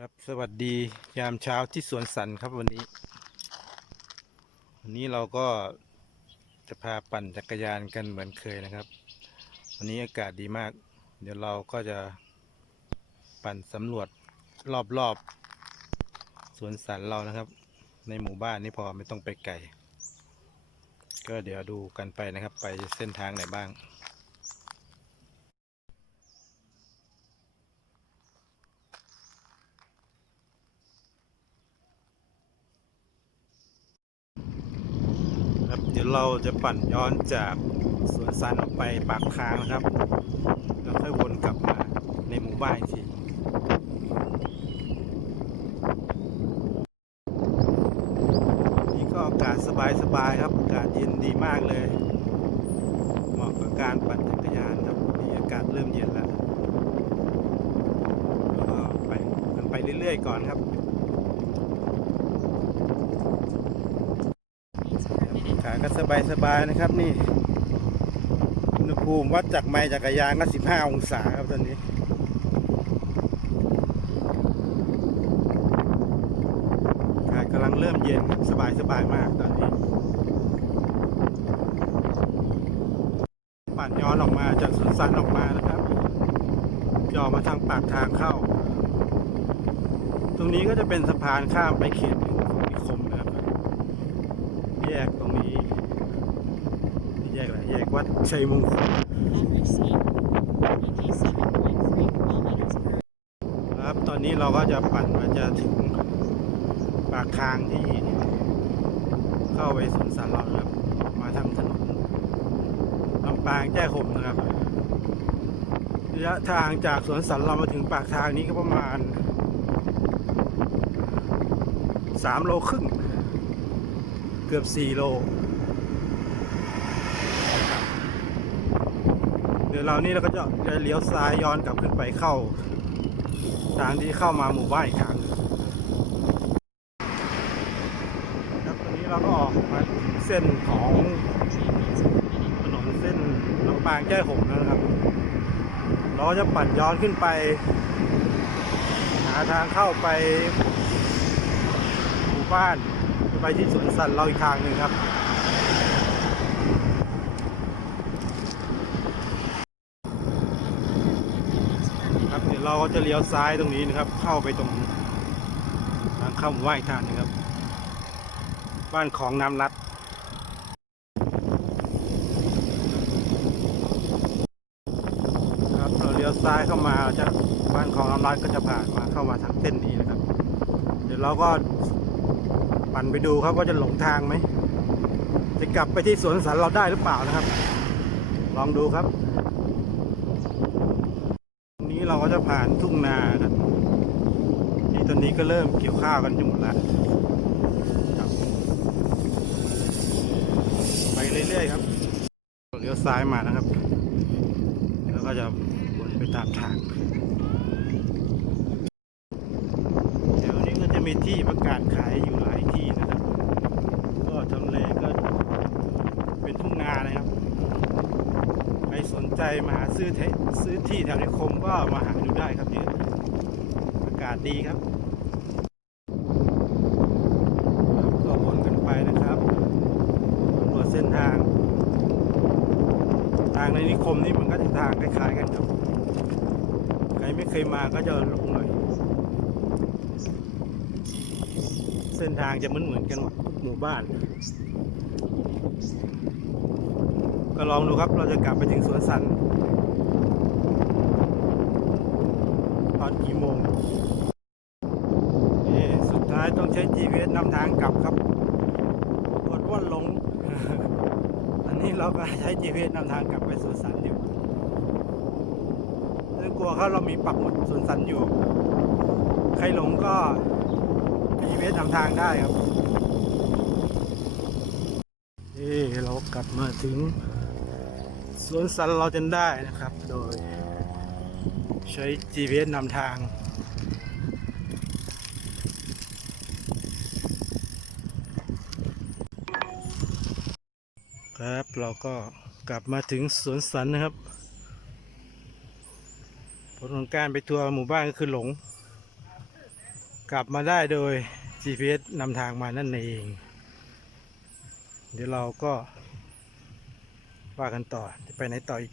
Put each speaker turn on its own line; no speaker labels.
ครับสวัสดียามเช้าที่สวนสันครับวันนี้ วันนี้เราก็จะพาปั่นจักรยานกันเหมือนเคยนะครับ วันนี้อากาศดีมาก เดี๋ยวเราก็จะปั่นสำรวจรอบๆสวนสันเรานะครับ ในหมู่บ้านนี่พอไม่ต้องไปไกลก็เดี๋ยวดูกันไปนะครับ ไปเส้นทางไหนบ้าง ครับเดี๋ ยวเราจะปั่นย้อนจากสวนสันออกไปปากทางนะครับ แล้วค่อยวนกลับมาในหมู่บ้านอีกทีนี่ก็อากาศสบายๆครับอากาศเย็นดีมากเลย เหมาะกับการปั่นจักรยานครับนี่อากาศเริ่มเย็นแล้วก็ไปกันไปเรื่อยๆก่อนครับ ขาก็ สบายสบายๆนะครับนี่อุณหภูมิวัดจากไมล์จักรยานก็15 องศาครับตอนนี้อากาศกำลังเริ่มเย็นครับสบายสบายๆมากตอนนี้ ปั่นย้อนออกมาจากสวนสันออกมานะครับจะอมาทางปากทางเข้า ตรงนี้ก็จะเป็นสะพานข้ามไปเขตของนิคมนะครับแยกตรงนี้ แยกอะไรแยกวัดชัยมงคลครับตอนนี้เราก็จะปั่นมาจะถึงปากทางที่เข้าไปสวนสัตว์เราครับ มาทางถนนลำปางแจ้ห่มนะครับระยะทางจากสวนสัตว์เรามาถึงปากทางนี้ก็ประมาณสามโลครึ่ง เกือบสี่โล ดี๋ยวเรานี่เราก็จะจะเลี้ยวซ้ายย้อนกลับขึ้นไปเข้า ทางที่เข้ามาหมู่บ้านอีกทางหนึ่งครับตอนนี้เราก็ออกมาเส้นของถนนเส้นลำปางแจ้ห่มแล้วนะครับ เราจะปั่นย้อนขึ้นไป หาทางเข้าไปหมู่บ้าน ไปที่สวนสัตว์เราอีกทางหนึ่งครับ ครับ เราก็จะเลี้ยวซ้ายตรงนี้นะครับ เข้าไปตรงทางเข้าหมู่บ้านอีกทางนึงครับ บ้านของน้ำรัดครับเราเลี้ยวซ้ายเข้ามาจะบ้านของน้ำรัดก็จะผ่านมาเข้ามาทางเส้นนี้นะครับ เดี๋ยวเราก็ปั่นไปดูครับว่าจะหลงทางไหมจะกลับไปที่สวนสัตว์เราได้หรือเปล่านะครับ ลองดูครับ นี้เราก็จะผ่านทุ่งนาครับที่ตอนนี้ก็เริ่มเกี่ยวข้าวกันจะหมดแล้วครับไปเรื่อยๆครับเลี้ยวซ้ายมานะครับแล้วก็จะวนไปตามทางแถวนี้ก็จะมีที่ประกาศขายอยู่หลายที่นะครับ ก็ทำเลก็เป็นทุ่งนานะครับ ใครสนใจ มาหาซื้อทซื้อที่แถวนิคมก็มาหาดูได้ครับเยอะอากาศดีครับก็วนกันไปนะครับตรวจเส้นทาง ทางในนิคมนี่มันก็จะทางคล้ายๆกันครับใครไม่เคยมาก็จะหลงหน่อยเส้นทางจะเหมือนเหมือนๆกันหมดหมู่บ้าน ก็ลองดูครับเราจะกลับไปถึงสวนสันต์ตอนกี่โมงนี่สุดท้ายต้องใช้ GPS นำทางกลับครับกดว่าหลง อันนี้เราก็ใช้ GPS นำทางกลับไปสวนสันต์อยู่ไม่กลัวเขาเรามีปักหมุดสวนสันต์อยู่ ใครหลงก็ GPS นำทางได้ครับเอ้เรากลับมาถึง สวนสันเราจนได้นะครับ โดย ใช้ GPS นำทาง ครับเราก็กลับมาถึงสวนสันนะครับผลของการไปทัวร์หมู่บ้านก็คือหลง กลับมาได้โดย GPS นำทางมานั่นเอง เดี๋ยวเราก็ ว่ากันต่อจะไปไหนต่ออีก